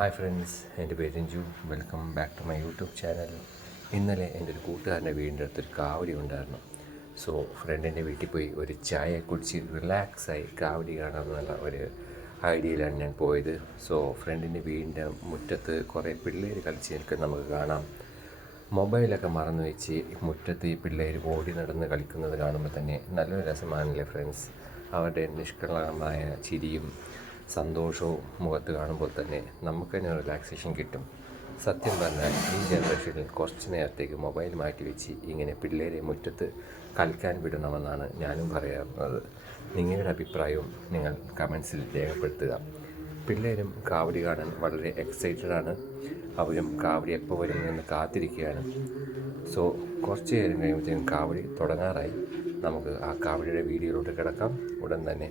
Hi friends, എൻ്റെ പേര് Ranju. Welcome back to my YouTube channel. ഇന്നലെ എൻ്റെ ഒരു കൂട്ടുകാരൻ്റെ വീടിൻ്റെ അടുത്തൊരു കാവടി ഉണ്ടായിരുന്നു. സോ ഫ്രണ്ടിൻ്റെ വീട്ടിൽ പോയി ഒരു ചായ കുടിച്ച് റിലാക്സായി കാവടി കാണാമെന്നുള്ള ഒരു ഐഡിയയിലാണ് ഞാൻ പോയത്. സോ ഫ്രണ്ടിൻ്റെ വീടിൻ്റെ മുറ്റത്ത് കുറേ പിള്ളേർ കളിച്ച് നിൽക്കുന്നത് നമുക്ക് കാണാം. മൊബൈലൊക്കെ മറന്നു വെച്ച് മുറ്റത്ത് ഈ പിള്ളേർ ഓടി നടന്ന് കളിക്കുന്നത് കാണുമ്പോൾ തന്നെ നല്ലൊരു രസമാണല്ലേ ഫ്രണ്ട്സ്. അവരുടെ നിഷ്കളങ്കമായ ചിരിയും സന്തോഷവും മുഖത്ത് കാണുമ്പോൾ തന്നെ നമുക്ക് തന്നെ റിലാക്സേഷൻ കിട്ടും. സത്യം പറഞ്ഞാൽ ഈ ജനറേഷനിൽ കുറച്ച് നേരത്തേക്ക് മൊബൈൽ മാറ്റി വെച്ച് ഇങ്ങനെ പിള്ളേരെ മുറ്റത്ത് കളിക്കാൻ വിടണമെന്നാണ് ഞാനും പറയാറുള്ളത്. നിങ്ങളുടെ അഭിപ്രായവും നിങ്ങൾ കമൻസിൽ രേഖപ്പെടുത്തുക. പിള്ളേരും കാവടി കാണാൻ വളരെ എക്സൈറ്റഡാണ്. അവരും കാവടി എപ്പോൾ വരും എന്ന് കാത്തിരിക്കുകയാണ്. സോ കുറച്ച് നേരം കഴിയുമ്പോഴത്തേക്കും കാവടി തുടങ്ങാറായി. നമുക്ക് ആ കാവടിയുടെ വീഡിയോയിലോട്ട് കിടക്കാം ഉടൻ തന്നെ.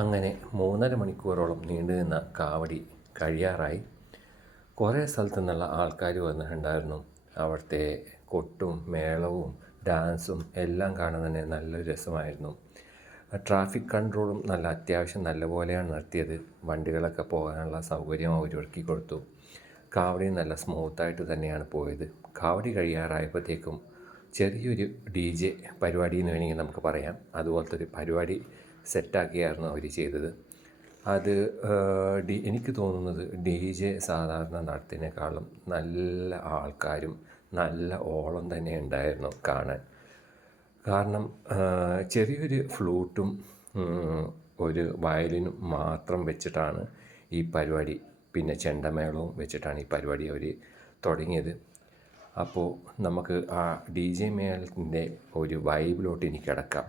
അങ്ങനെ 3.5 മണിക്കൂറോളം നീണ്ടു നിന്ന കാവടി കഴിയാറായി. കുറേ സ്ഥലത്തു നിന്നുള്ള ആൾക്കാർ വന്നിട്ടുണ്ടായിരുന്നു. അവിടുത്തെ കൊട്ടും മേളവും ഡാൻസും എല്ലാം കാണാൻ തന്നെ നല്ലൊരു രസമായിരുന്നു. ട്രാഫിക് കൺട്രോളും അത്യാവശ്യം നല്ലപോലെയാണ് നിർത്തിയത്. വണ്ടികളൊക്കെ പോകാനുള്ള സൗകര്യം അവർ ഒരുക്കി കൊടുത്തു. കാവടി നല്ല സ്മൂത്തായിട്ട് തന്നെയാണ് പോയത്. കാവടി കഴിയാറായപ്പോഴത്തേക്കും ചെറിയൊരു DJ പരിപാടി എന്ന് വേണമെങ്കിൽ നമുക്ക് പറയാം, അതുപോലത്തെ ഒരു പരിപാടി സെറ്റാക്കിയായിരുന്നു അവർ ചെയ്തത്. അത് എനിക്ക് തോന്നുന്നത് DJ സാധാരണ നടത്തിനേക്കാളും നല്ല ആൾക്കാരും നല്ല ഓളം തന്നെ ഉണ്ടായിരുന്നു കാണാൻ. കാരണം ചെറിയൊരു ഫ്ലൂട്ടും ഒരു വയലിനും മാത്രം വെച്ചിട്ടാണ് ഈ പരിപാടി, പിന്നെ ചെണ്ടമേളവും വെച്ചിട്ടാണ് ഈ പരിപാടി അവർ തുടങ്ങിയത്. അപ്പോൾ നമുക്ക് ആ DJ മേളത്തിൻ്റെ ഒരു വൈബിലോട്ട് ഇനി കിടക്കാം.